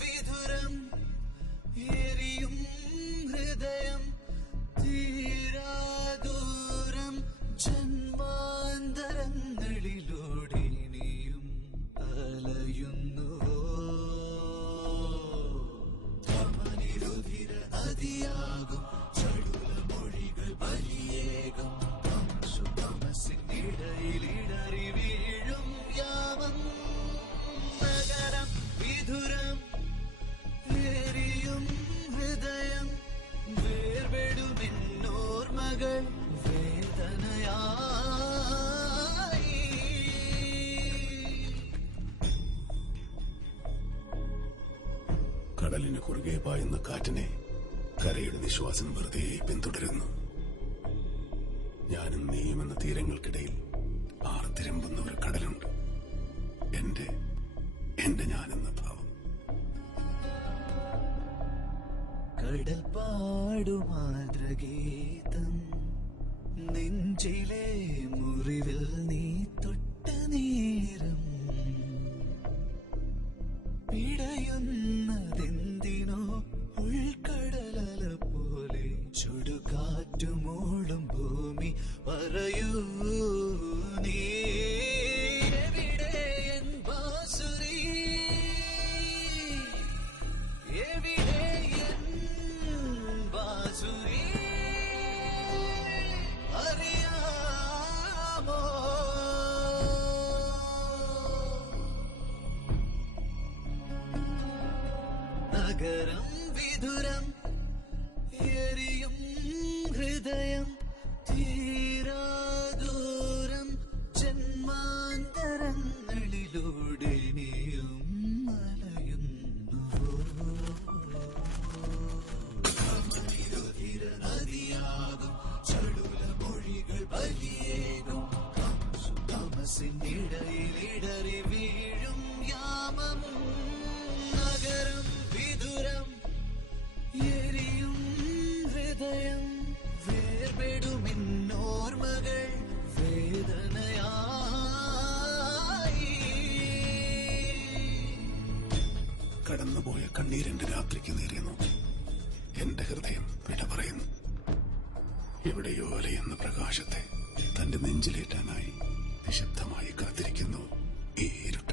വിധുരം എരിയും ഹൃദയം തീരാദൂരം ജന്മാന്തരങ്ങളിലൂടെ നീയും അലയുന്നുവോ ധമനിരുധിര നദിയാകും ചടുല മൊഴികൾ വലിയേകും തമസിനിടയിലിടറി വീഴും യാമം നഗരം വിധുരം എരിയും ഹൃദയം വേർപെടുമെന്നോർമകൾ വേദനയായി കടലിന് കുറുകെ പായുന്ന കാറ്റിനെ കരയുടെ നിശ്വാസം വെറുതെ പിന്തുടരുന്നു. ഞാനും നീയും എന്ന തീരങ്ങൾക്കിടയിൽ ആർത്തിരമ്പുന്ന ഒരു കടലുണ്ട്. എന്റെ ഞാനെന്ന ഭാവം. കടൽ പാടുമാതൃഗീതം നെഞ്ചിലെ മുറിവിൽ നീ തൊട്ട നേരം പിടയുന്നതെന്തിനോ ഉൾക്കടലല പോലെ ചുടുകാറ്റുമൂടും ഭൂമി പറയൂ നീ എവിടെ എൻ ബാസുരി എവിടെ എൻ ബാസുരി അറിയാമോ നഗരം വിധുരം എരിയും ഹൃദയം തീരാദൂരം ജന്മാന്തരങ്ങളിലൂടെ നീയും അലയുന്നുവോ ധമനിരുധിര നദിയാകും ചടുല മൊഴികൾ വലിയേകും തമസിനിടയിലിടറി വീഴും യാമം നഗരം വിധുരം എരിയും ഹൃദയം വേർപെടുമെന്നോർമകൾ വേദനയായി കടന്നുപോയ കണ്ണീരെന്റെ രാത്രിക്ക് നേരെ നോക്കി എന്റെ ഹൃദയം വിട പറയുന്നു. എവിടെയോ അലയുന്ന പ്രകാശത്തെ തന്റെ നെഞ്ചിലേറ്റാനായി നിശബ്ദമായി കാത്തിരിക്കുന്നു ഈ ഇരുട്ട്.